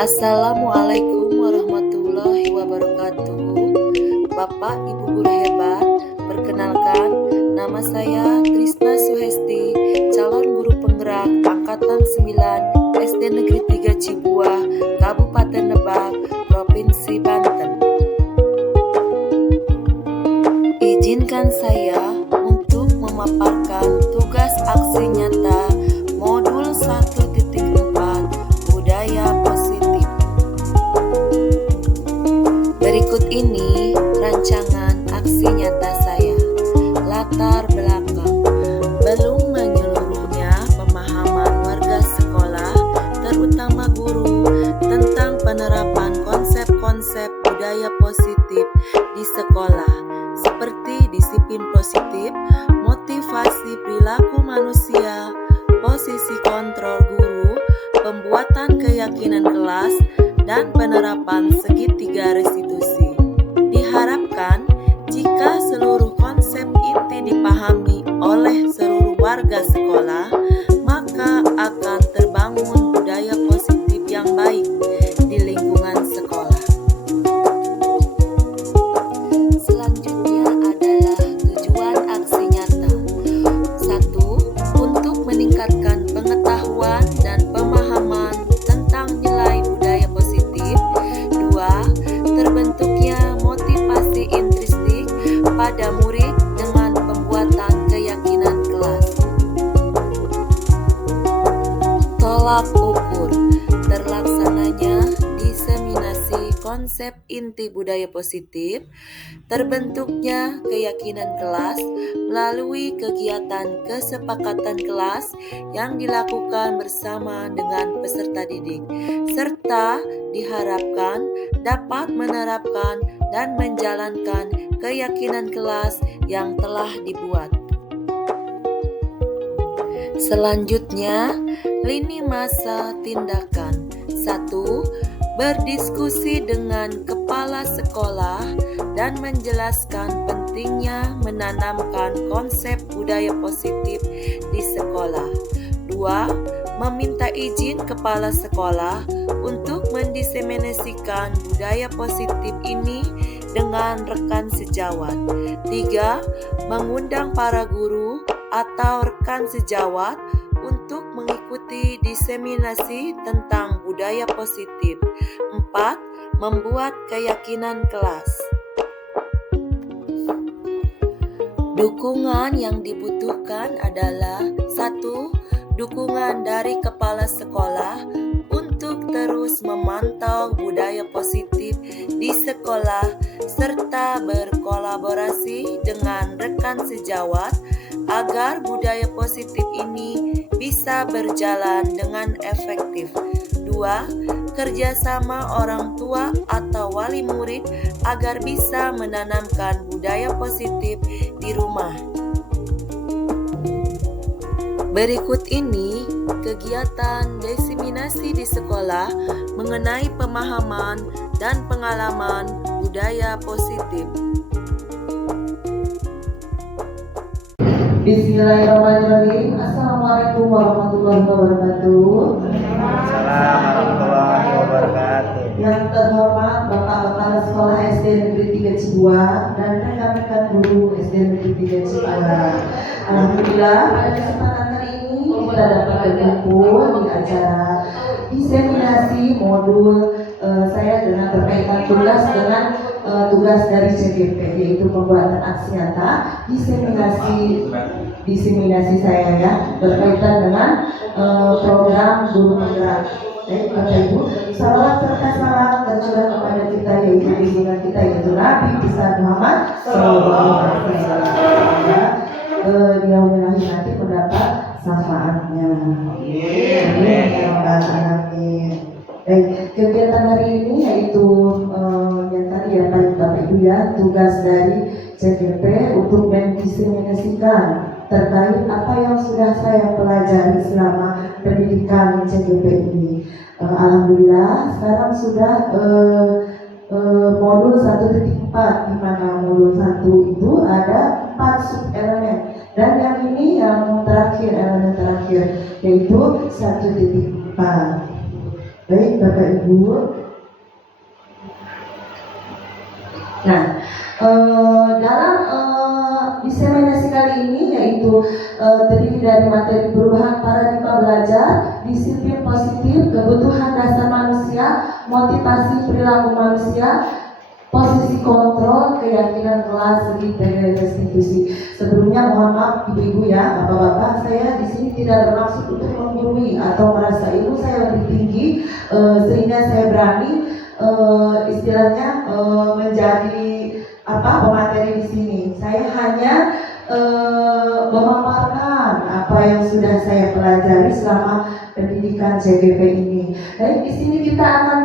Assalamualaikum warahmatullahi wabarakatuh. Bapak Ibu guru hebat, perkenalkan nama saya Trisna Suhesti, calon guru penggerak angkatan 9 SD Negeri 3 Cibuah, Kabupaten Lebak, Provinsi Banten. Izinkan saya untuk memaparkan tugas aksi nyata modul 1.4 budaya positif. Berikut ini rancangan aksi nyata saya. Latar belakang. Belum menyeluruhnya pemahaman warga sekolah, terutama guru, tentang penerapan konsep-konsep budaya positif di sekolah, seperti disiplin positif, motivasi perilaku manusia, posisi kontrol guru, pembuatan keyakinan kelas, dan penerapan segitiga restitusi. Diharapkan jika seluruh konsep inti dipahami oleh seluruh warga sekolah, maka akan terbangun budaya positif yang baik di lingkungan sekolah. Selanjutnya adalah tujuan aksi nyata. 1. Untuk meningkatkan pengetahuan dan pemahaman tentang nilai budaya positif. 2. Terbentuknya motivasi intrinsik pada murid dengan pembuatan keyakinan kelas. Tolak ukur. Terlaksananya diseminasi konsep inti budaya positif, terbentuknya keyakinan kelas melalui kegiatan kesepakatan kelas yang dilakukan bersama dengan peserta didik, serta diharapkan dapat menerapkan dan menjalankan keyakinan kelas yang telah dibuat. Selanjutnya, lini masa tindakan. 1. Berdiskusi dengan kepala sekolah dan menjelaskan pentingnya menanamkan konsep budaya positif di sekolah. 2. Meminta izin kepala sekolah untuk mendiseminasikan budaya positif ini dengan rekan sejawat. 3. Mengundang para guru atau rekan sejawat untuk mengikuti diseminasi tentang budaya positif. 4. Membuat keyakinan kelas. Dukungan yang dibutuhkan adalah 1. Dukungan dari kepala sekolah untuk terus memantau budaya positif di sekolah serta berkolaborasi dengan rekan sejawat agar budaya positif ini bisa berjalan dengan efektif. 2. Kerjasama orang tua atau wali murid agar bisa menanamkan budaya positif di rumah. Berikut ini kegiatan diseminasi di sekolah mengenai pemahaman dan pengalaman budaya positif. Bismillahirrahmanirrahim. Assalamualaikum warahmatullahi wabarakatuh. Waalaikumsalam warahmatullahi wabarakatuh. Yang terhormat Bapak Kepala Sekolah SD Negeri 3 Cibuah dan rekan-rekan guru SD Negeri 3 Cibuah. Alhamdulillah pada kesempatan kali ini kita dapat berkumpul di acara diseminasi modul saya dengan berkaitan tugas dengan tugas dari CGP, yaitu pembuatan aksi nyata diseminasi saya ya berkaitan dengan program guru penggerak. Baik Bapak Ibu, salawat serta salam tercurah kepada kita yaitu junjungan kita yaitu Nabi besar Muhammad Sallallahu Alaihi Wasallam. Dia menahi nanti mendapat syafaatnya. Amin. Baik, kegiatan hari ini yaitu yang tadi ya Bapak Ibu ya, tugas dari CGP untuk mendiseminasikan terkait apa yang sudah saya pelajari selama pendidikan CGP ini. Alhamdulillah sekarang sudah modul 1.4, di mana modul 1 itu ada 4 sub elemen dan yang ini yang terakhir, elemen terakhir yaitu 1.4. Baik Bapak Ibu. Nah, dalam diseminasi kali ini yaitu terdiri dari materi perubahan paradigma belajar, disiplin positif, kebutuhan dasar manusia, motivasi perilaku manusia, posisi kontrol, keyakinan kelas, segi restitusi. Sebelumnya mohon maaf Ibu-ibu ya, Bapak-bapak, saya di sini tidak bermaksud untuk menggurui atau merasa ilmu saya lebih tinggi sehingga saya berani istilahnya menjadi pemateri di sini. Saya hanya memaparkan apa yang sudah saya pelajari selama pendidikan CGP ini. Dan di sini kita akan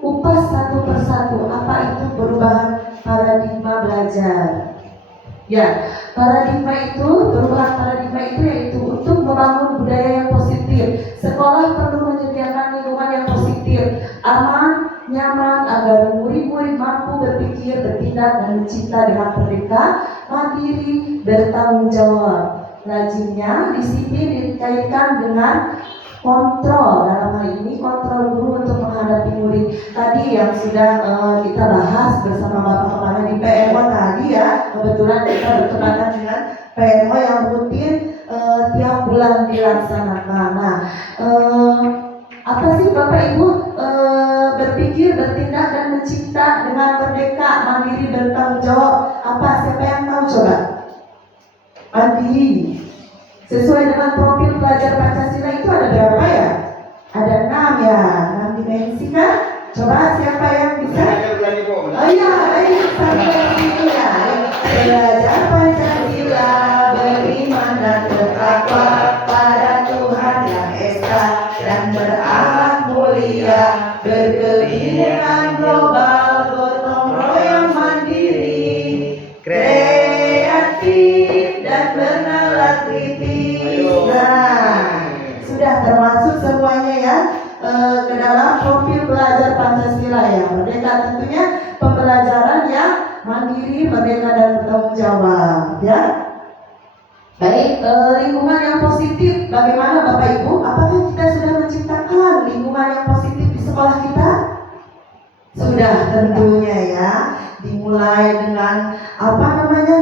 kupas satu persatu apa itu perubahan paradigma belajar. Ya, perubahan paradigma itu yaitu untuk membangun budaya yang positif. Sekolah perlu menyediakan lingkungan yang positif, aman, nyaman agar murid-murid mampu berpikir, bertindak, dan mencipta dengan merdeka, mandiri, bertanggung jawab. Lazimnya disiplin dikaitkan dengan kontrol, dalam hal ini kontrol guru untuk menghadapi murid. Tadi yang sudah kita bahas bersama Bapak Kepala di PMO tadi ya, kebetulan kita bertepatan dengan PMO yang rutin tiap bulan dilaksanakan. Nah, apa sih Bapak Ibu berpikir, bertindak, dan mencipta dengan merdeka, mandiri, bertanggung jawab? Apa? Siapa yang tahu coba? Mandiri. Sesuai dengan profil pelajar Pancasila itu ada berapa ya? Ada 6 ya, 6 dimensi kan? Coba siapa yang bisa? Oh iya, baik, sampai itu ya. Belajar Pancasila, beriman dan bertakwa pada Tuhan yang Esa dan berakhlak mulia, berkebinekaan global, gotong royong mandiri, kreatif dan bernalar kritis. Nah, sudah termasuk semuanya ya ke dalam profil belajar Pancasila ya. Merdeka tentunya pembelajaran yang mandiri, merdeka dan bertanggung jawab ya. Baik, lingkungan yang positif bagaimana Bapak Ibu? Apakah kita sudah menciptakan lingkungan yang positif di sekolah kita? Sudah tentunya ya. Dimulai dengan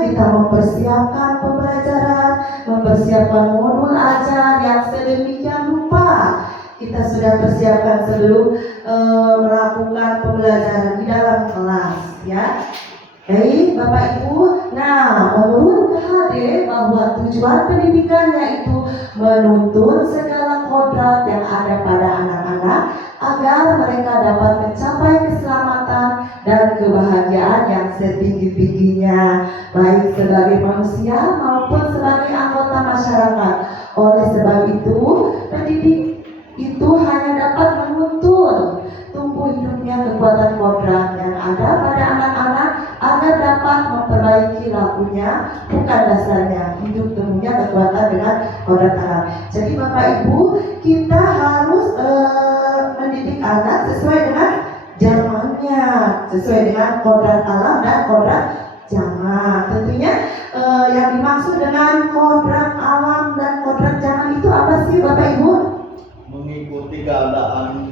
kita mempersiapkan pembelajaran, mempersiapkan modul ajar yang sedemikian rupa. Kita sudah persiapkan sebelum melakukan pembelajaran di dalam kelas ya. Baik Bapak Ibu, nah menurut KHD bahwa tujuan pendidikan yaitu menuntun segala kodrat yang ada pada anak-anak agar mereka dapat mencapai keselamatan dan kebahagiaan yang setinggi-tingginya, baik sebagai manusia maupun sebagai anggota masyarakat. Oleh sebab itu, pendidik itu hanya dapat menuntun tumbuh hidupnya kekuatan kodrat yang ada pada anak-anak agar dapat memperbaiki lakunya, bukan dasarnya. Hidup tumbuhnya kekuatan dengan kodrat anak. Jadi Bapak Ibu, kita harus mendidik anak sesuai dengan zamannya, sesuai dengan kodrat alam dan kodrat zaman. Tentunya yang dimaksud dengan kodrat alam dan kodrat zaman itu apa sih Bapak Ibu? Mengikuti keadaan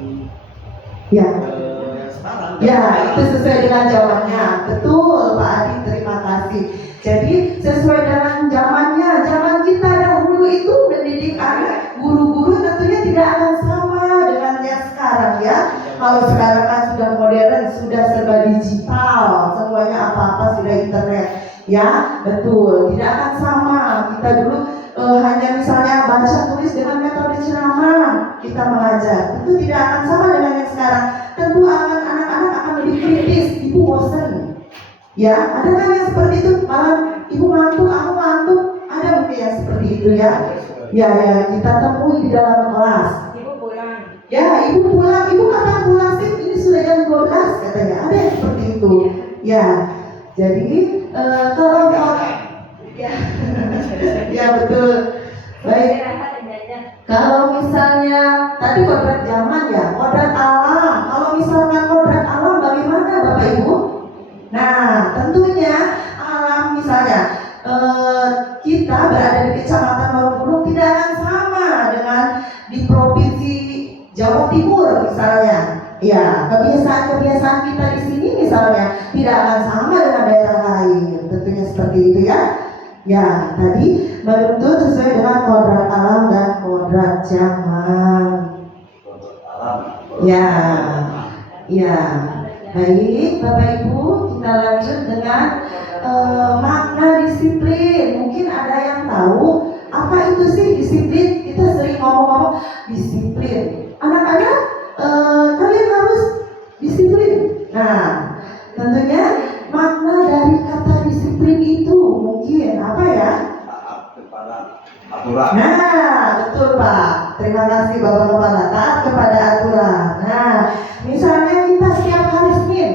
Ya. yang sekarang. Ya, itu sesuai dengan zamannya. Betul, Pak Adi, terima kasih. Jadi sesuai dengan zamannya. Zaman kita dahulu itu mendidik anak, guru-guru tentunya tidak akan sama dengan yang sekarang ya. Kalau sekarang kan sudah modern, sudah serba digital, semuanya apa-apa sudah internet. Ya, betul. Tidak akan sama. Kita dulu hanya misalnya baca tulis dengan metode ceramah kita mengajar, tentu tidak akan sama dengan yang sekarang. Tentu anak-anak akan lebih kritis. Ibu bosan ya, ada kan yang seperti itu, malah ibu ngantuk, aku ngantuk, ada mungkin yang seperti itu ya. Ya kita temui di dalam kelas. Ibu pulang. Ya ibu pulang, ibu kapan pulang sih? Ini sudah jam 12 katanya, ada yang seperti itu ya. Jadi kalau ya ya betul. Baik, kalau misalnya tadi kodrat zaman ya, kodrat alam. Kalau misalkan kodrat alam bagaimana Bapak Ibu? Nah, tentunya alam misalnya kita berada di Kecamatan Marugulung tidak akan sama dengan di Provinsi Jawa Timur misalnya misalnya. Ya, kebiasaan-kebiasaan kita di sini misalnya tidak akan sama dengan daerah lain. Tentunya seperti itu ya. Ya, tadi menuntut sesuai dengan kodrat alam dan kodrat zaman. Ya, ya. Baik, Bapak Ibu, kita lanjut dengan makna disiplin. Mungkin ada yang tahu apa itu sih disiplin? Kita sering ngomong-ngomong disiplin. Anak-anak, kalian harus disiplin. Nah, tentunya makna dari kata disiplin itu mungkin apa ya? Taat kepada aturan. Nah, betul Pak. Terima kasih Bapak Kepala. Taat kepada aturan. Nah, misalnya kita setiap hari Senin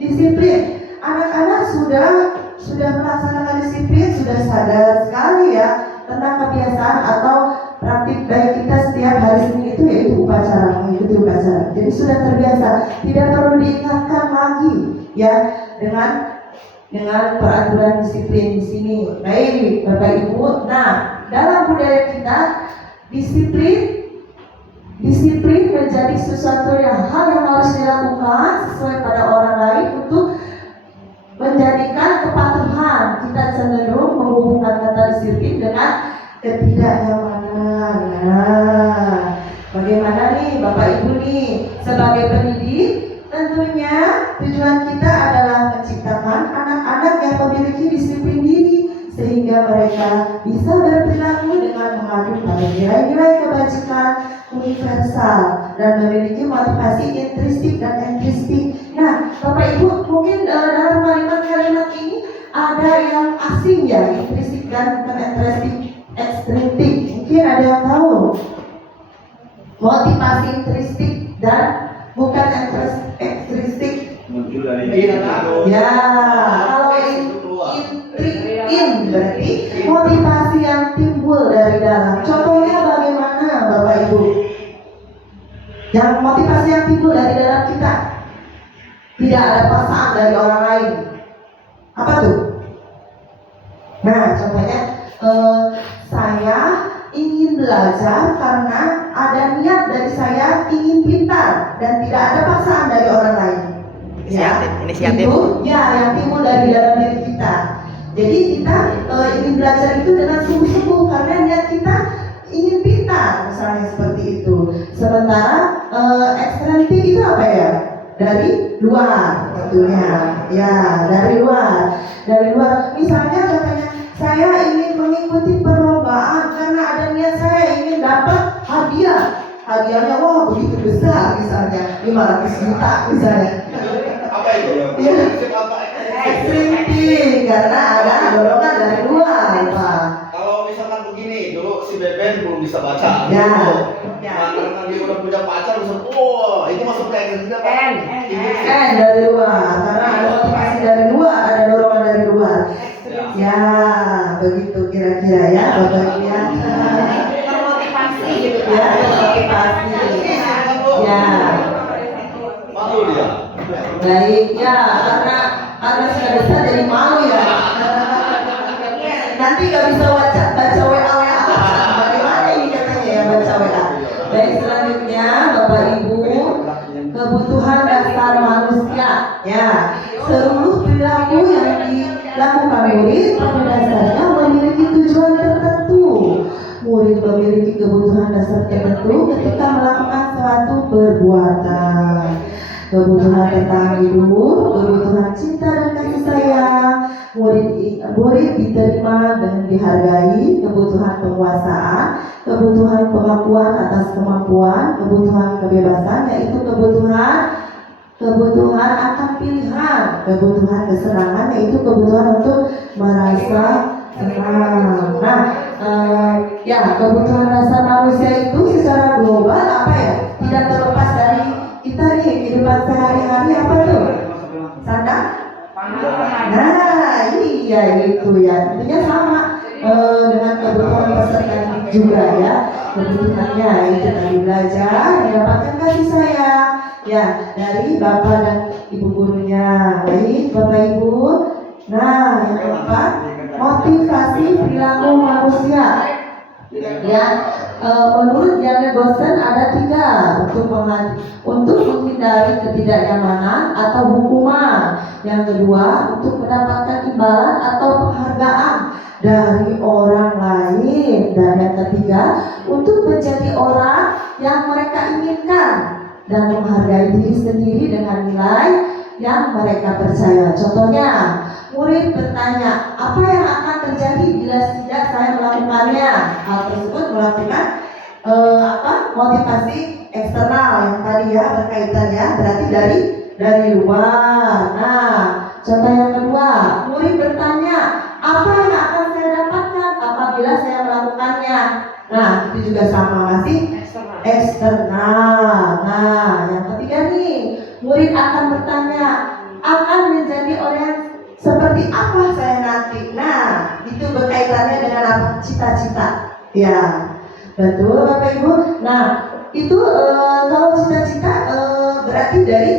disiplin. Anak-anak sudah melaksanakan disiplin, sudah sadar sekali ya tentang kebiasaan atau praktik baik kita setiap hari Senin itu yaitu upacara, mengikuti upacara. Jadi sudah terbiasa, tidak perlu diingatkan lagi ya dengan peraturan disiplin di sini. Baik, Bapak Ibu. Nah, dalam budaya kita disiplin menjadi sesuatu hal yang harus dilakukan sesuai pada orang lain untuk menjadikan kepatuhan. Kita cenderung menghubungkan kata disiplin dengan ketidaknyamanan. Nah, bagaimana nih Bapak Ibu nih sebagai pendidik? Tentunya tujuan kita adalah menciptakan anak-anak yang memiliki disiplin diri sehingga mereka bisa berperilaku dengan mengadu pada nilai-nilai kebajikan universal dan memiliki motivasi intrinsik dan ekstrinsi. Nah, Bapak Ibu, mungkin dalam kalimat-kalimat ini ada yang asing ya, intrinsik dan ekstrinsi. Mungkin ada yang tahu motivasi intrinsik dan bukan ekstrinsi. Muncul dari itu. Ya, kalau in berarti motivasi yang timbul dari dalam. Contohnya bagaimana Bapak Ibu? Yang motivasi yang timbul dari dalam kita, tidak ada paksaan dari orang lain. Apa tuh? Nah, contohnya saya ingin belajar karena ada niat dari saya ingin pintar dan tidak ada paksaan dari orang lain. Inisiatif. Itu ya yang timbul dari dalam diri kita. Jadi kita ingin belajar itu dengan sungguh-sungguh karena niat kita ingin pintar, misalnya seperti itu. Sementara ekstrinsi itu apa ya? Dari luar tentunya. Ya, dari luar. Misalnya katanya saya ingin mengikuti perlombaan karena ada niat saya ingin dapat hadiah. Hadiahnya wah begitu besar misalnya 500 juta misalnya. Apa itu? Iya. Apa? Ekstrinsi karena ada dorongan dari luar, Pak. Kalau misalkan begini, dulu si Beben belum bisa baca. Ya. Karena dia udah punya pacar, bisa, oh itu masuk ke ekstrinsi apa? N dari luar, karena ada motivasi dari luar, ada dorongan dari luar. Ya, begitu kira-kira ya, Bapak Ibu ya. Termotivasi gitu Ya, motivasi. Ya, Malu dia. baik ya, karena sudah besar jadi malu ya. Nanti nggak bisa baca WA. Bagaimana ini katanya ya baca WA. Baik, selanjutnya Bapak Ibu, kebutuhan dasar manusia. Ya, seluruh perilaku yang dilakukan murid pada dasarnya memiliki tujuan tertentu. Murid memiliki kebutuhan dasar tertentu ketika melakukan suatu perbuatan. Kebutuhan tentang hidup, kebutuhan cinta dan kasih sayang, murid diterima dan dihargai, kebutuhan penguasaan, kebutuhan pengakuan atas kemampuan, kebutuhan kebebasan, yaitu kebutuhan akan pilihan, kebutuhan kesenangan, yaitu kebutuhan untuk merasa senang. Nah, ya kebutuhan dasar manusia itu secara global apa ya? Tidak terlepas dari kita nih kehidupan sehari-hari apa tuh? Sandang? Nah, iya itu ya. Intinya sama dengan kebutuhan peserta juga ya. Kebutuhannya itu tadi belajar, mendapatkan kasih sayang ya dari bapak dan ibu gurunya. Baik, Bapak Ibu. Nah, yang keempat, motivasi perilaku manusia. Ya, menurut Diana Gosen ada 3 untuk menghindari ketidaknyamanan atau hukuman. Yang kedua, untuk mendapatkan imbalan atau penghargaan dari orang lain. Dan yang ketiga, untuk menjadi orang yang mereka inginkan dan menghargai diri sendiri dengan nilai yang mereka percaya. Contohnya, murid bertanya, apa yang akan terjadi bila tidak saya melakukannya? Hal tersebut melakukan motivasi eksternal yang tadi ya berkaitan ya, berarti dari luar. Nah, contoh yang kedua, murid bertanya, apa yang akan saya dapatkan apabila saya melakukannya? Nah, itu juga sama, masih eksternal. Nah, yang ketiga nih, murid akan bertanya, akan menjadi orang seperti apa saya nanti? Nah, itu berkaitannya dengan apa? Cita-cita. Ya, betul Bapak Ibu. Nah, itu kalau cita-cita berarti dari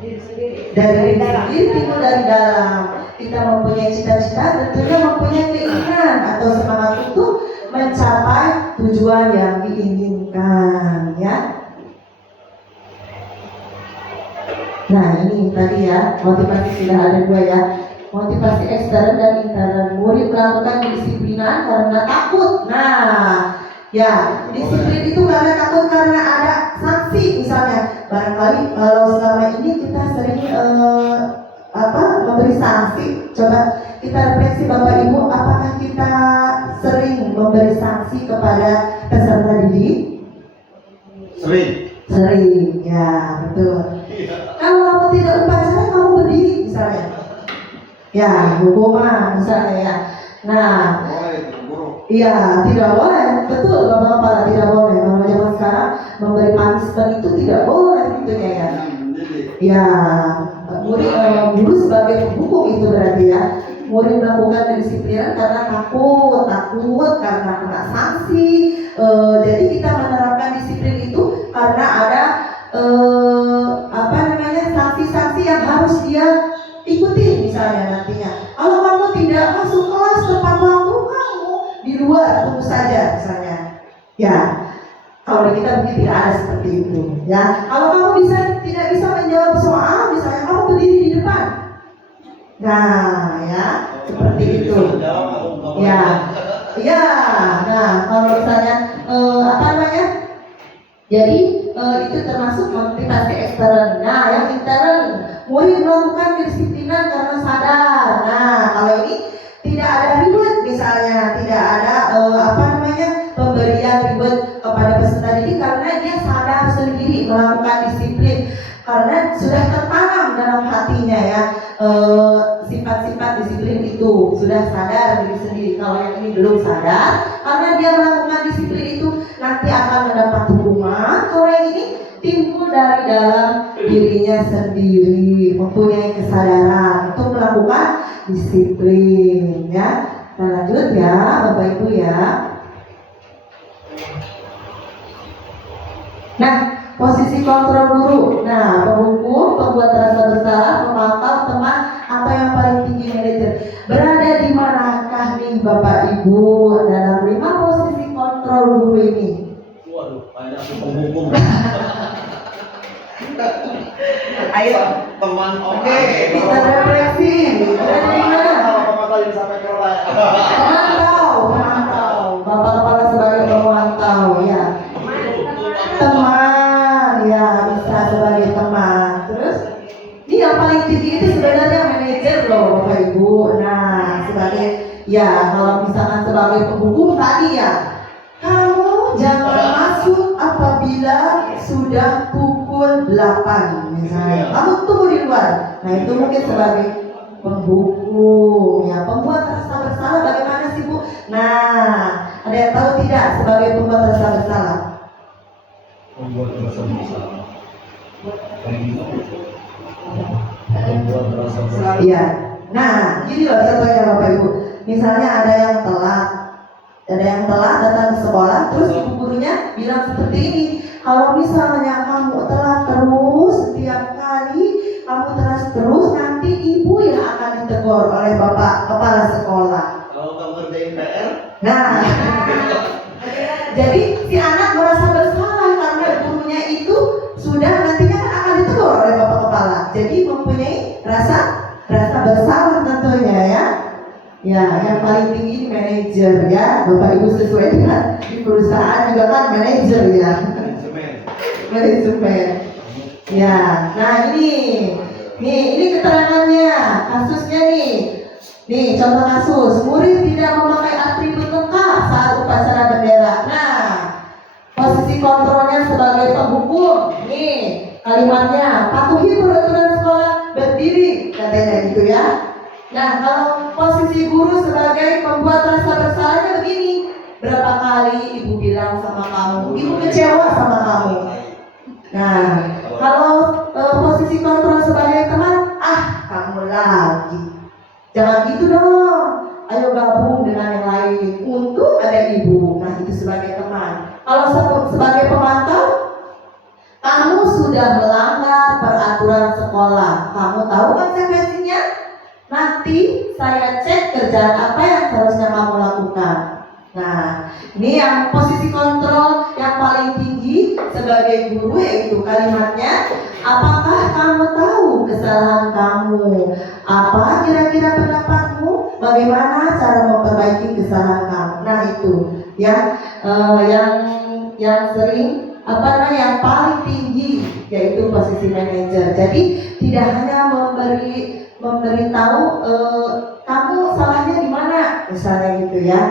diri sendiri, timbul dari dalam. Kita mempunyai cita-cita, tentunya mempunyai keinginan atau semangat untuk mencapai tujuan yang diinginkan, ya. Nah, ini tadi ya, motivasi sudah ada 2 ya. Motivasi ekstern dan intern. Murid melakukan disiplinan karena takut. Nah, ya, disiplin itu karena takut karena ada sanksi misalnya. Barangkali kalau selama ini kita sering memberi sanksi. Coba kita refleksi Bapak Ibu, apakah kita sering memberi sanksi kepada peserta didik? Sering, ya betul. Kalau kamu tidak upacara, kamu berdiri misalnya. Ya, hukuman misalnya ya. Nah, iya, tidak boleh. Betul, Bapak-bapak, tidak boleh. Kalau zaman sekarang memberi punishment itu tidak boleh tentunya ya. Ya, guru sebagai penghukum itu berarti ya. Murid melakukan kedisiplinan karena takut karena kena sanksi. Jadi kita menerapkan disiplin itu karena ada sanksi-sanksi yang harus dia ikuti misalnya nantinya. Kalau kamu tidak masuk kelas tepat waktu, kamu di luar tunggu saja misalnya. Ya, kalau di kita mungkin tidak ada seperti itu. Ya, kalau kamu tidak bisa menjawab soal, misalnya kamu berdiri di depan. Nah, ya seperti itu. Ya, ya. Nah, kalau misalnya jadi itu termasuk motivasi ekstern. Nah, yang intern, murid melakukan kedisiplinan karena sadar. Nah, kalau ini tidak ada ribet misalnya, tidak ada pemberian ribet kepada peserta didik karena dia sadar sendiri melakukan disiplin karena sudah tertanam dalam hatinya ya. Sifat-sifat disiplin itu sudah sadar diri sendiri. Kalau yang ini belum sadar, karena dia melakukan disiplin itu nanti akan mendapat hukuman. Kalau yang ini timbul dari dalam dirinya sendiri, mempunyai kesadaran untuk melakukan disiplin ya. Kita lanjut ya Bapak Ibu ya. Nah, posisi kontrol guru. Nah, penghukum, pembuat rasa bersalah, memantau teman, atau yang paling tinggi manajer. Berada di manakah nih Bapak Ibu dalam 5 posisi kontrol guru ini? Waduh, banyak penghukum. Ayo, Teman Oke. Kita refleksi. Berada di mana? Memantau. Bapak kepala sebagai pemantau ya. Teman ya, bisa sebagai teman. Terus ini yang paling tinggi itu sebenarnya manajer loh Bapak Ibu. Nah, sebagai ya, kalau misalkan sebagai penghukum tadi ya, kamu jangan masuk apabila sudah pukul 8 misalnya. Kamu tunggu di luar. Nah, itu mungkin sebagai penghukum ya. Pembuat rasa bersalah bagaimana sih Bu? Nah, ada yang tahu tidak sebagai pembuat rasa bersalah? Iya. Nah, gini loh contohnya Bapak Ibu. Misalnya ada yang telat datang ke sekolah, terus ibu gurunya bilang seperti ini. Kalau misalnya kamu telat terus setiap kali, kamu terus nanti ibu yang akan ditegur oleh Bapak kepala sekolah. Kalau kamu kerjain PR, Nah, jadi si rasa bersalah tentunya ya. Ya, yang paling tinggi manajer ya, Bapak Ibu sesuai dengan di perusahaan juga kan manajer ya, manajemen. Ya, nah ini keterangannya, kasusnya nih contoh kasus, murid tidak memakai atribut lengkap saat upacara bendera. Nah, posisi kontrolnya sebagai penghukum, kalimatnya patuhi peraturan sekolah berdiri, katanya gitu ya. Nah, kalau posisi guru sebagai pembuat rasa bersalahnya begini, berapa kali ibu bilang sama kamu, ibu kecewa sama kamu. Nah, kalau posisi kontrol sebagai teman, kamu lagi, jangan gitu dong, ayo gabung dengan yang lain, untuk ada ibu. Nah, itu sebagai teman. Kalau sebagai pemantau, kamu sudah melanggar peraturan sekolah, kamu tahu konsekuensinya? Nanti saya cek kerjaan apa yang seharusnya kamu lakukan. Nah, ini yang posisi kontrol yang paling tinggi sebagai guru, yaitu kalimatnya, apakah kamu tahu kesalahan kamu? Apa kira-kira pendapatmu? Bagaimana cara memperbaiki kesalahan kamu? Nah, itu ya, yang sering yang paling tinggi, yaitu posisi manajer. Jadi tidak hanya memberitahu kamu salahnya di mana, misalnya gitu ya.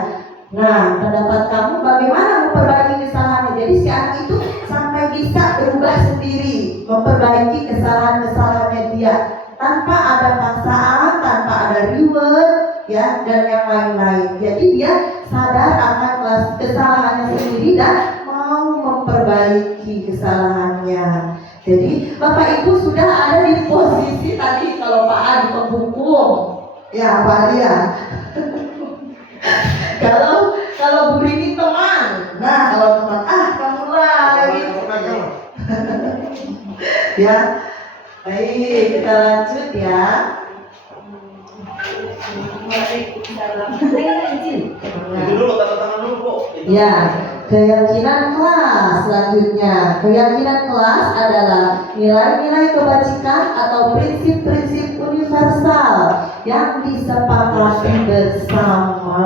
Nah, pendapat kamu bagaimana memperbaiki kesalahannya. Jadi si anak itu sampai bisa berubah sendiri, memperbaiki kesalahannya dia, tanpa ada paksaan, tanpa ada reward ya, dan yang lain-lain. Jadi dia sadar akan kesalahannya sendiri dan mau memperbaiki kesalahannya. Jadi Bapak Ibu sudah ada di posisi tadi, kalau Pak A di penghukum, ya Pak A ya. kalau Bu ini teman, nah kalau teman, kamu lagi. Ya, baik, kita lanjut ya. Itu dulu, tanda tangan dulu, Bu. Ya, keyakinan kelas selanjutnya. Keyakinan kelas adalah nilai-nilai kebajikan atau prinsip-prinsip universal yang disepakati bersama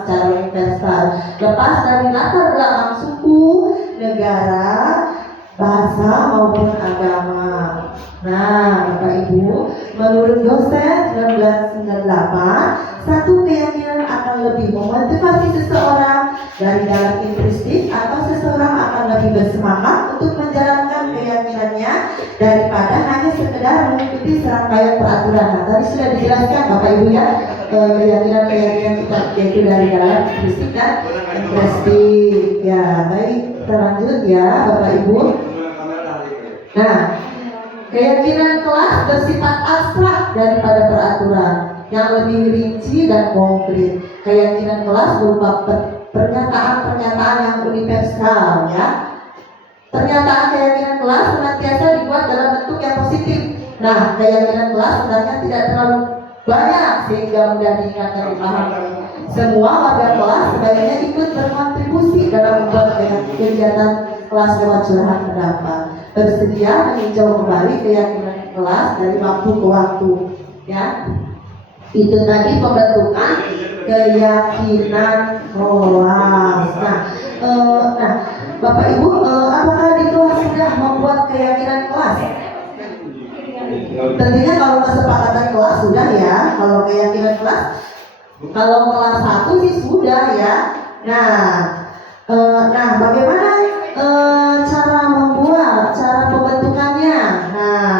secara universal, lepas dari latar belakang suku, negara, bahasa maupun agama. Nah, Bapak Ibu, menurut dosen 1998, satu keyakinan akan lebih memotivasi seseorang dari dalam intrinsik, atau seseorang akan lebih bersemangat untuk menjalankan keyakinannya daripada hanya sekedar mengikuti serangkaian peraturan. Nah, tadi sudah dijelaskan Bapak Ibu ya, keyakinan kita yaitu dari dalam intrinsik dan intrinsik. Ya, baik, kita lanjut ya Bapak Ibu. Nah, keyakinan kelas bersifat abstrak daripada peraturan yang lebih rinci dan konkret. Keyakinan kelas berupa pernyataan-pernyataan yang universal ya. Pernyataan keyakinan kelas senantiasa dibuat dalam bentuk yang positif. Nah, keyakinan kelas sebenarnya tidak terlalu banyak sehingga mudah diingat dan dipahami. Semua warga kelas sebaiknya ikut berkontribusi dalam membuat kegiatan kelas lewat curahan pendapat. Bersedia meninjau kembali keyakinan kelas dari waktu ke waktu ya. Itu tadi pembentukan keyakinan kelas. Nah, Bapak Ibu, apakah di kelas sudah membuat keyakinan kelas? Tentunya kalau kesepakatan kelas sudah ya. Kalau keyakinan kelas, kalau kelas 1 sih sudah ya. Nah, bagaimana cara membuat, cara pembentukannya? Nah,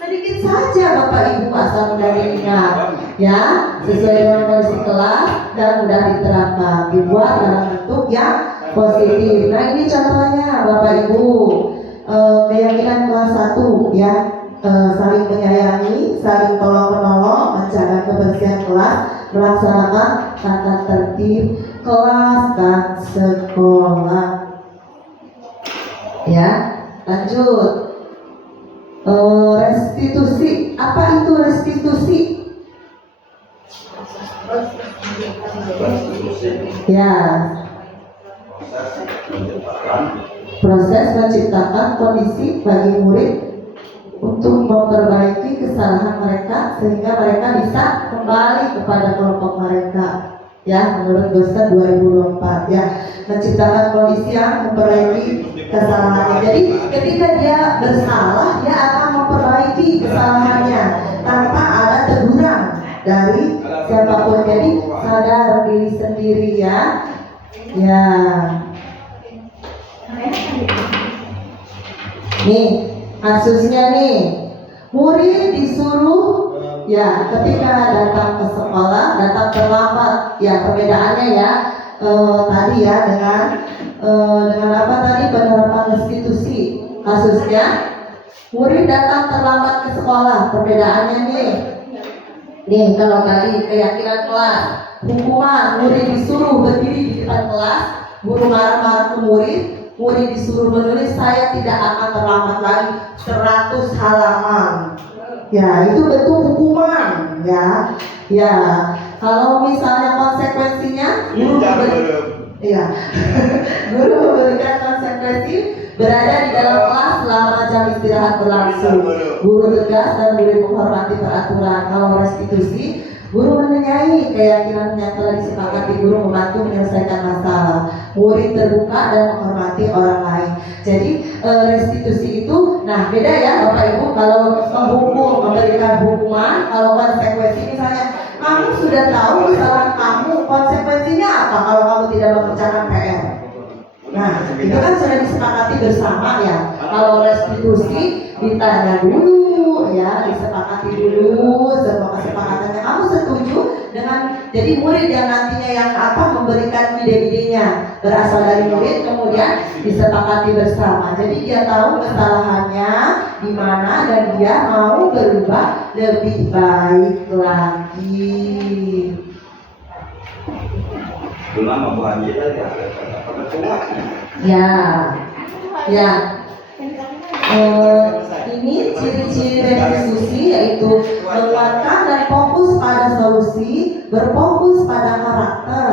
sedikit saja Bapak Ibu asal mudah diingat ya, sesuai dengan kondisi kelas dan mudah diterapkan, dibuat dalam bentuk yang positif. Nah, ini contohnya Bapak Ibu, keyakinan kelas 1 ya, saling menyayangi, saling tolong-menolong, menjaga kebersihan kelas, melaksanakan tata tertib kelas dan sekolah. Ya, lanjut. Restitusi. Apa itu restitusi? Ya, proses menciptakan kondisi bagi murid untuk memperbaiki kesalahan mereka sehingga mereka bisa kembali kepada kelompok mereka. Ya, menurut Dosen 2024 ya, menciptakan kondisi yang memperbaiki kesalahannya. Jadi ketika dia bersalah, dia akan memperbaiki kesalahannya tanpa ada teguran dari siapapun. Jadi sadar diri sendiri ya. Ya. Nih, kasusnya nih, murid disuruh ya ketika datang ke sekolah, datang terlambat. Ya, perbedaannya ya tadi ya dengan apa tadi, penerapan restitusi. Kasusnya murid datang terlambat ke sekolah, perbedaannya nih kalau tadi keyakinan kelas, hukuman murid disuruh berdiri di depan kelas, guru marah-marah ke murid disuruh menulis, saya tidak akan terlambat lagi 100 halaman. Ya, itu bentuk hukuman ya. Ya, kalau misalnya konsekuensinya guru memberikan konsekuensi berada di dalam kelas selama jam istirahat berlangsung. Guru tegas dan murid menghormati peraturan. Kalau restitusi, guru menanyai keyakinan yang telah disepakati, guru membantu menyelesaikan masalah. Murid terbuka dan menghormati orang lain. Jadi restitusi itu, nah beda ya Bapak Ibu. Kalau menghukum, memberikan hukuman, kalau konsekuensi misalnya kamu sudah tahu kesalahan kamu, konsekuensinya apa kalau kamu tidak mengerjakan PR? Nah, itu kan sudah disepakati bersama ya. Kalau restitusi ditanya dulu ya, disepakati dulu semua kesepakatannya. Kamu setuju dengan, jadi murid yang nantinya yang memberikan ide-idenya berasal dari murid, kemudian disepakati bersama. Jadi dia tahu kesalahannya di mana dan dia mau berubah lebih baik lagi. Ya. Ini ciri-ciri restitusi yaitu menguatkan dan fokus pada solusi, berfokus pada karakter,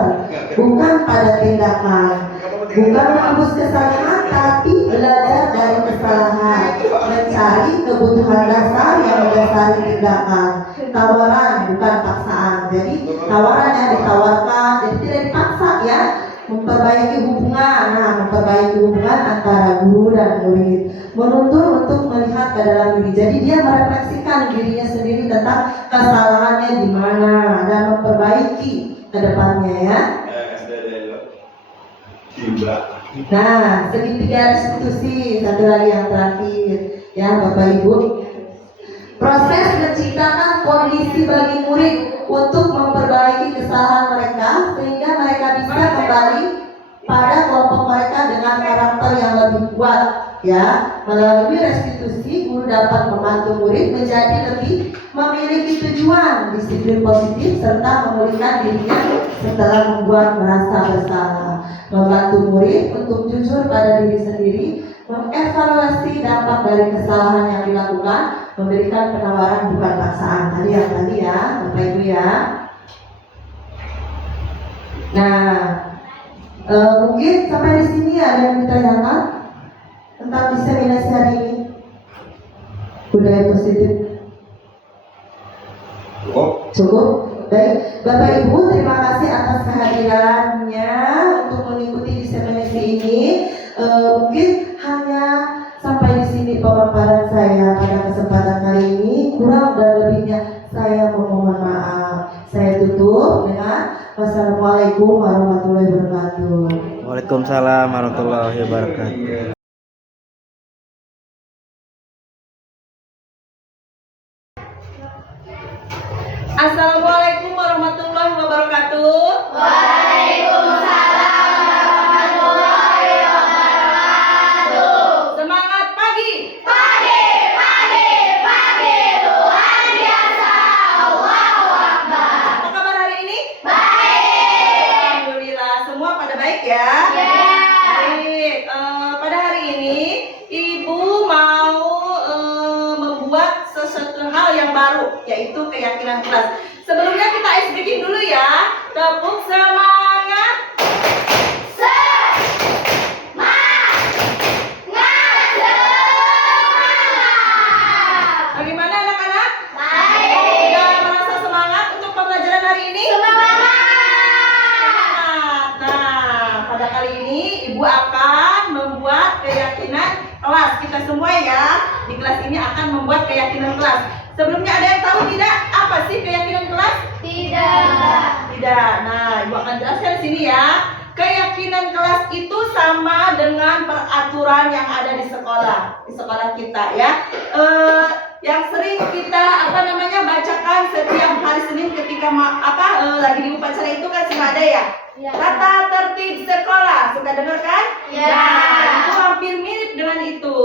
bukan pada tindakan. Bukan menembus kesalahan, tapi belajar dari kesalahan, mencari kebutuhan dasar yang mendasari tindakan. Tawaran bukan paksaan. Jadi tawaran yang ditawarkan, jadi tidak dipaksa ya. Memperbaiki hubungan antara guru dan murid, menuntun untuk melihat ke dalam diri. Jadi dia merefleksikan dirinya sendiri tentang kesalahannya di mana dan memperbaiki ke depannya ya. Nah, segitiga restitusi, satu lagi yang terakhir ya Bapak Ibu. Proses menciptakan kondisi bagi murid untuk memperbaiki kesalahan mereka sehingga mereka bisa kembali pada kelompok mereka dengan karakter yang lebih kuat ya. Melalui restitusi, guru dapat membantu murid menjadi lebih memiliki tujuan, disiplin positif serta memulihkan dirinya setelah membuat merasa bersalah. Membantu murid untuk jujur pada diri sendiri, mengevaluasi dampak dari kesalahan yang dilakukan, memberikan penawaran bukan paksaan. Tadi ya Bapak Ibu ya. Nah, mungkin sampai di sini ada yang ditanyakan tentang diseminasi hari ini, budaya positif. Cukup. Baik, Bapak Ibu, terima kasih atas kehadirannya untuk mengikuti diseminasi ini. Mungkin hanya sampai di sini pemaparan saya pada kesempatan kali ini. Kurang dan lebihnya saya memohon maaf. Saya tutup dengan wassalamualaikum warahmatullahi wabarakatuh. Waalaikumsalam warahmatullahi wabarakatuh. Assalamualaikum warahmatullahi wabarakatuh. Waalaikumsalam warahmatullahi wabarakatuh. Semangat pagi. Pagi, luar biasa. Allahu Akbar. Apa kabar hari ini? Baik. Alhamdulillah, semua pada baik ya. Ya. Baik. Pada hari ini Ibu mau membuat sesuatu hal yang baru, yaitu keyakinan kelas. Sebelumnya kita ice breaking dulu ya. Tepuk semangat. Bagaimana anak-anak? Baik. Sudah kelas ini akan membuat keyakinan kelas. Sebelumnya ada yang tahu tidak apa sih keyakinan kelas? Tidak. Tidak. Nah, Ibu akan jelaskan di sini ya. Keyakinan kelas itu sama dengan peraturan yang ada di sekolah kita ya. Yang sering kita bacakan setiap hari Senin ketika lagi di upacara itu kan suka ada ya. Ya. Tata tertib sekolah, suka dengar kan? Ya. Nah, itu hampir mirip dengan itu.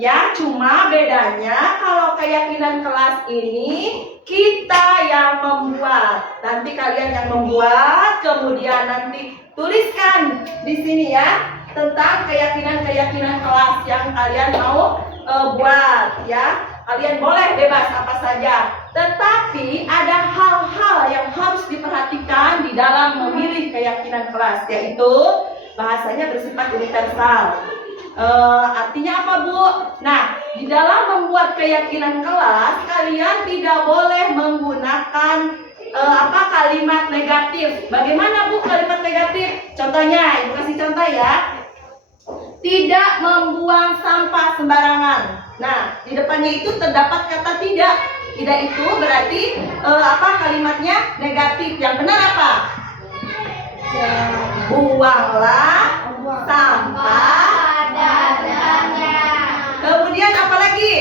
Ya, cuma bedanya kalau keyakinan kelas ini kita yang membuat. Nanti kalian yang membuat, kemudian nanti tuliskan di sini ya tentang keyakinan-keyakinan kelas yang kalian mau buat ya. Kalian boleh bebas apa saja, tetapi ada hal-hal yang harus diperhatikan di dalam memilih keyakinan kelas, yaitu bahasanya bersifat universal. Artinya apa, Bu? Nah, di dalam membuat keyakinan kelas, kalian tidak boleh menggunakan kalimat negatif. Bagaimana, Bu, kalimat negatif? Contohnya, Ibu kasih contoh ya. Tidak membuang sampah sembarangan. Nah, di depannya itu terdapat kata tidak. Tidak itu berarti kalimatnya negatif. Yang benar apa? Buanglah sampah. Kemudian apa lagi?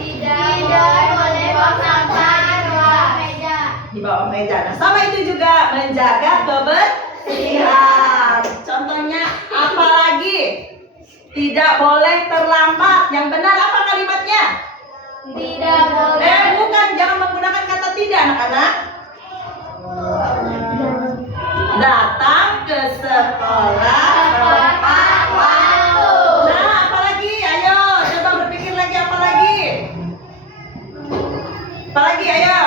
Tidak boleh buang sampah di bawah meja. Di bawah meja. Nah, sama itu juga menjaga kebersihan. Contohnya apa lagi? Tidak boleh terlambat. Yang benar apa kalimatnya? Tidak boleh. Bukan, jangan menggunakan kata tidak, anak-anak. Datang ke sekolah tepat waktu. Nah, apa lagi? Ayo, coba berpikir lagi apa lagi? Apa lagi? Ayo.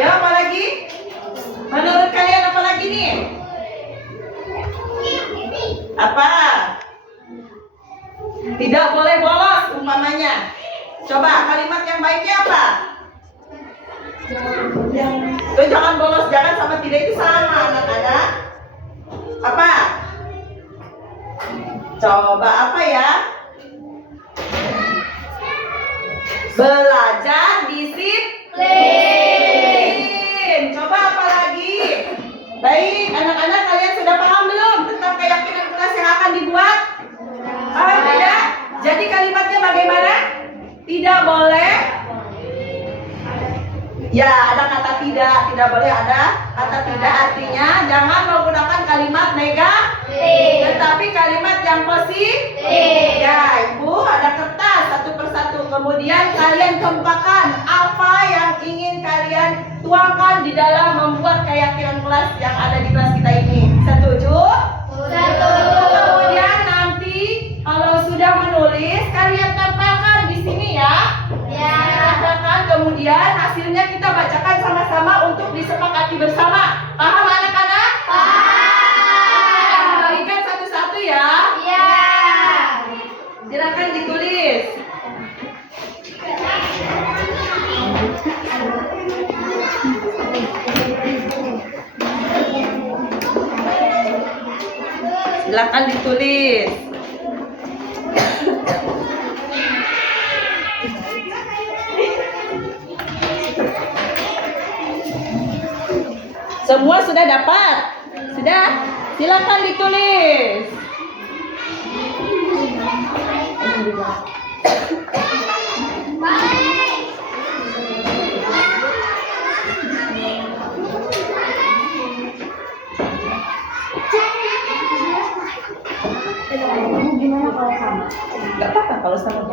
Ya, apa lagi? Menurut kalian apa lagi nih? Apa? Tidak boleh bolos umpamanya. Coba kalimat yang baiknya apa? Tuh, jangan bolos, jangan sama tidak itu sama, anak-anak. Apa? Coba apa ya? Belajar disiplin. Coba apa lagi? Baik, anak-anak, kalian sudah paham belum tentang keyakinan kelas yang akan dibuat? Paham tidak? Jadi kalimatnya bagaimana? Tidak boleh. Ya, ada kata tidak boleh ada kata tidak, artinya jangan menggunakan kalimat negatif, tetapi kalimat yang positif. Ya, Ibu ada kertas satu persatu, kemudian kalian kemukakan apa yang ingin kalian tuangkan di dalam membuat keyakinan kelas yang ada di kelas kita ini. Setuju? Kemudian nanti kalau sudah menulis, kalian tempelkan di sini ya. Tempelkan, kemudian hasilnya kita bacakan sama-sama untuk disepakati bersama. Paham anak-anak? Paham. Bagikan satu-satu ya. Iya. Silakan ditulis. Silakan ditulis. Semua sudah dapat? Sudah? Silakan ditulis. Gimana kalau sama? Gak apa-apa kalau sama.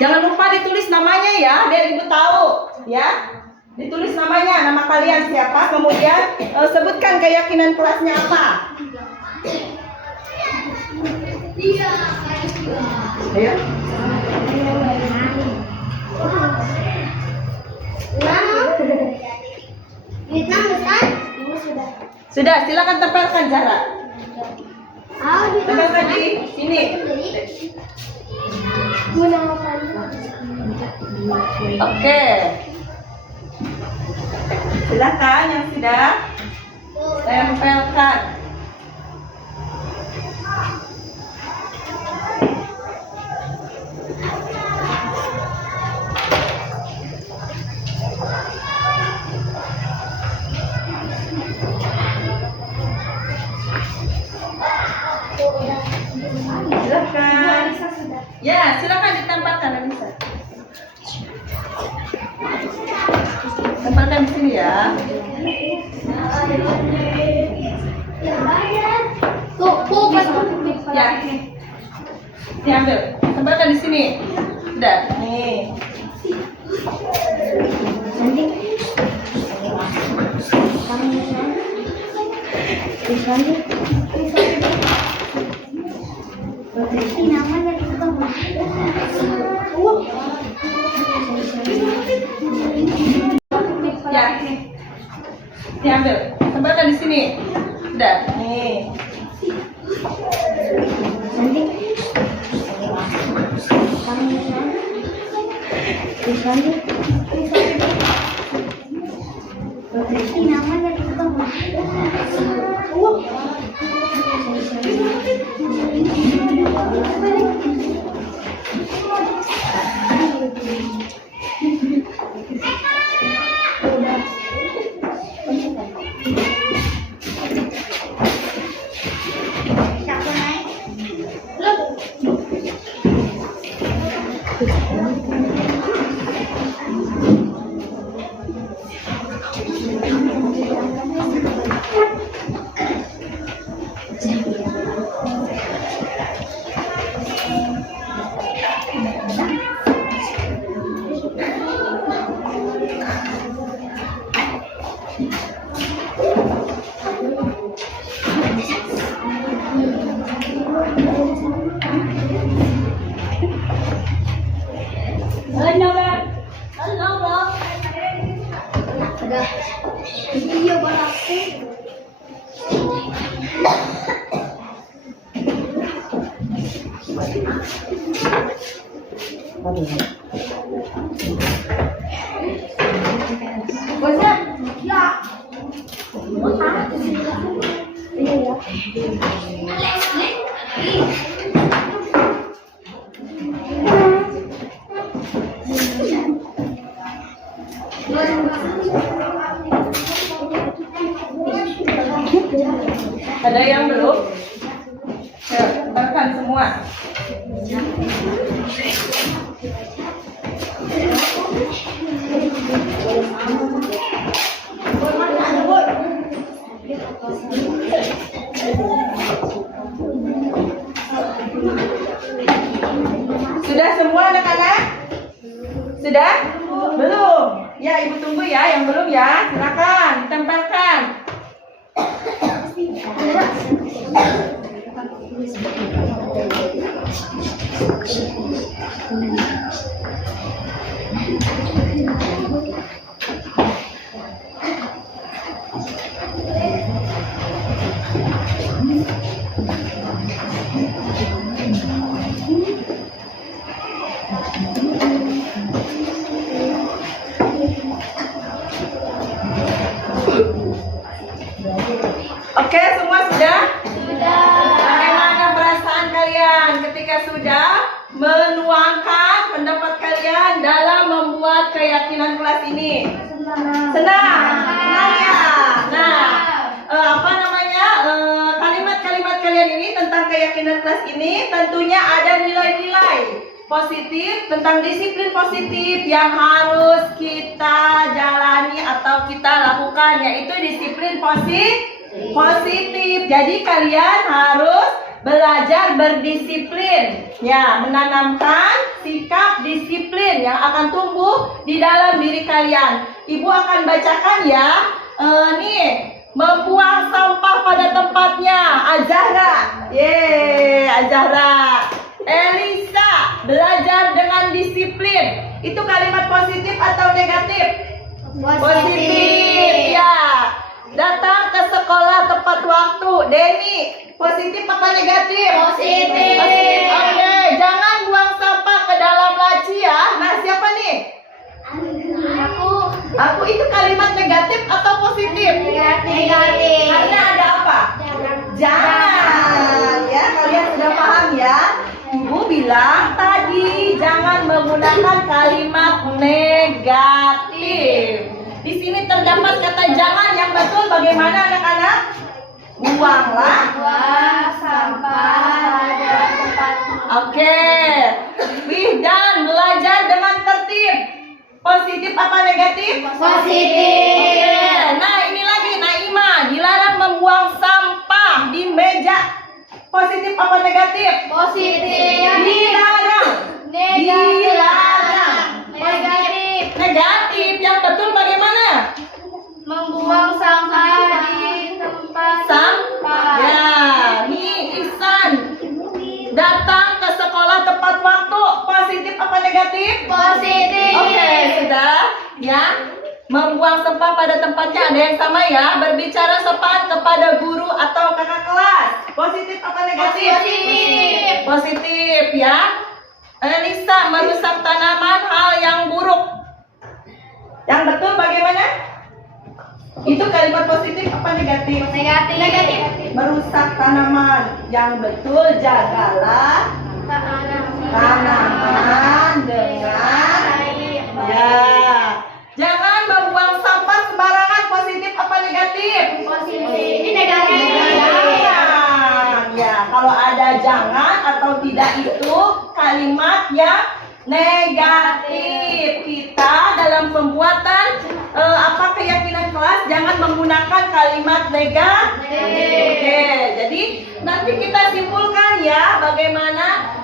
Jangan lupa ditulis namanya ya, biar Ibu tahu ya. Ditulis namanya, nama kalian siapa, kemudian sebutkan keyakinan kelasnya apa. Ayo. Sudah, silakan tempelkan Zara. Tempelkan di sini. Oke. Silakan yang sudah tempelkan. Silakan. Ya, silakan ditempatkan Anissa. Tempatkan di sini ya. Ya. Diambil. Tempatkan di sini. Udah. Nih. Ya. Diambil. Tempatkan di sini. Udah. Nih. Ada yang belum? Ya, makan semua. Sudah semua anak-anak? Sudah? Belum? Ya, ibu tunggu ya. Yang belum ya, silakan ditempelkan. Oke, semua sudah? Bagaimana perasaan kalian ketika sudah menuangkan pendapat kalian dalam membuat keyakinan kelas ini? Senang? Senang ya? Nah, kalimat-kalimat kalian ini tentang keyakinan kelas ini tentunya ada nilai-nilai positif tentang disiplin positif yang harus kita jalani atau kita lakukan, yaitu disiplin positif. Jadi kalian harus belajar berdisiplin, ya, menanamkan sikap disiplin yang akan tumbuh di dalam diri kalian. Ibu akan bacakan ya. Nih, membuang sampah pada tempatnya. Azahra, Azahra. Elisa, belajar dengan disiplin. Itu kalimat positif atau negatif? Positif, ya. Datang ke sekolah tepat waktu. Denny, positif apa negatif? Positif. Oke, jangan buang sampah ke dalam laci ya. Nah, siapa nih? Aku itu kalimat negatif atau positif? Negatif. Karena ada apa? Jangan. Ya, kalian sudah paham ya? Ibu bilang tadi jangan menggunakan kalimat negatif. Di sini terdapat kata jangan yang betul bagaimana anak-anak? Buanglah Buang sampah pada Oke. Dan belajar dengan tertib. Positif apa negatif? Positif. Oke. Nah, ini lagi Naima, dilarang membuang sampah di meja. Positif apa negatif? Positif. Dilarang. Dilarang. Negatif. Negatif. Yang betul bagaimana? Membuang sampah di tempat Sampah. Ya, nih Ihsan. Datang ke sekolah tepat waktu. Positif apa negatif? Positif. Oke, sudah. Ya. Membuang sampah pada tempatnya ada yang sama ya. Berbicara sopan kepada guru atau kakak kelas. Positif apa negatif? Positif. Positif ya. Nisa, merusak tanaman hal yang buruk. Yang betul bagaimana? Itu kalimat positif apa negatif? Negatif. Negatif. Merusak tanaman. Yang betul jagalah tanaman dengan ya. Jangan membuang sampah sembarangan. Positif apa negatif? Positif. Ini negatif. Jangan. Ya, kalau ada jangan atau tidak itu kalimat yang negatif. Kita dalam pembuatan keyakinan kelas jangan menggunakan kalimat negatif. Oke, jadi nanti kita simpulkan ya bagaimana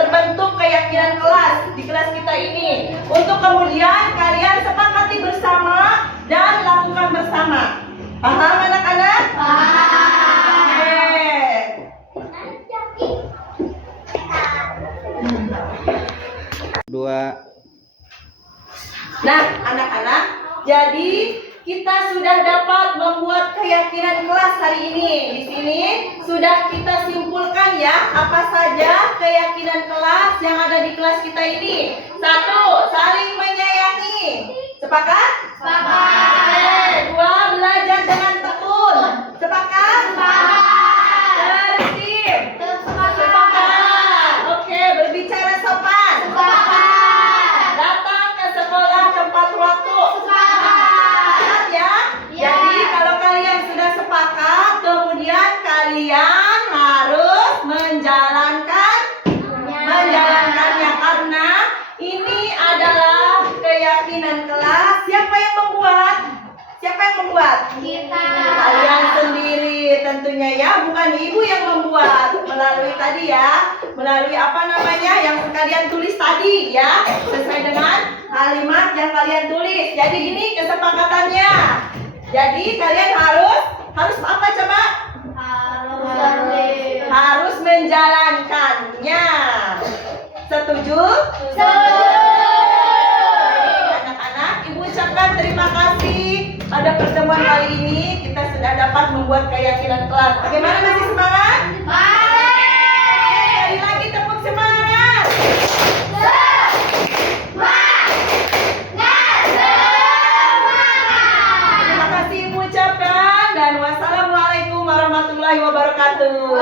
terbentuk keyakinan kelas di kelas kita ini. Untuk kemudian kalian sepakati bersama dan lakukan bersama. Paham anak-anak? Oke. Dua. Nah, anak-anak, jadi kita sudah dapat membuat keyakinan kelas hari ini. Di sini sudah kita simpulkan ya apa saja keyakinan kelas yang ada di kelas kita ini. 1. Saling menyayangi. Sepakat? Sepakat. Oke. 2. Belajar dengan tekun. Sepakat? Tertib. Sepakat. Oke. Berbicara sopan. Datang ke sekolah tepat waktu. Sepakat ya? Jadi kalau kalian sudah sepakat, kemudian kalian harus menjalankannya karena ini adalah keyakinan kelas. Siapa yang membuat? Kita. Kalian sendiri tentunya ya, bukan ibu yang membuat. Melalui tadi ya, melalui apa namanya yang kalian tulis tadi ya, sesuai dengan kalimat yang kalian tulis. Jadi ini kesepakatannya. Jadi kalian harus apa coba? Harus menjalankannya. Setuju? Anak-anak, ibu ucapkan terima kasih pada pertemuan kali ini. Kita sudah dapat membuat keyakinan kelas. Bagaimana, masih semangat? Sekali lagi tepuk semangat. Terima kasih ibu ucapkan dan wassalamualaikum warahmatullahi wabarakatuh.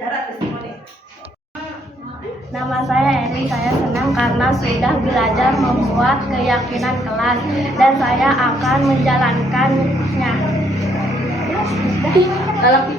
Jarak testimoni. Nama saya Eri, saya senang karena sudah belajar membuat keyakinan kelas dan saya akan menjalankannya. Dalam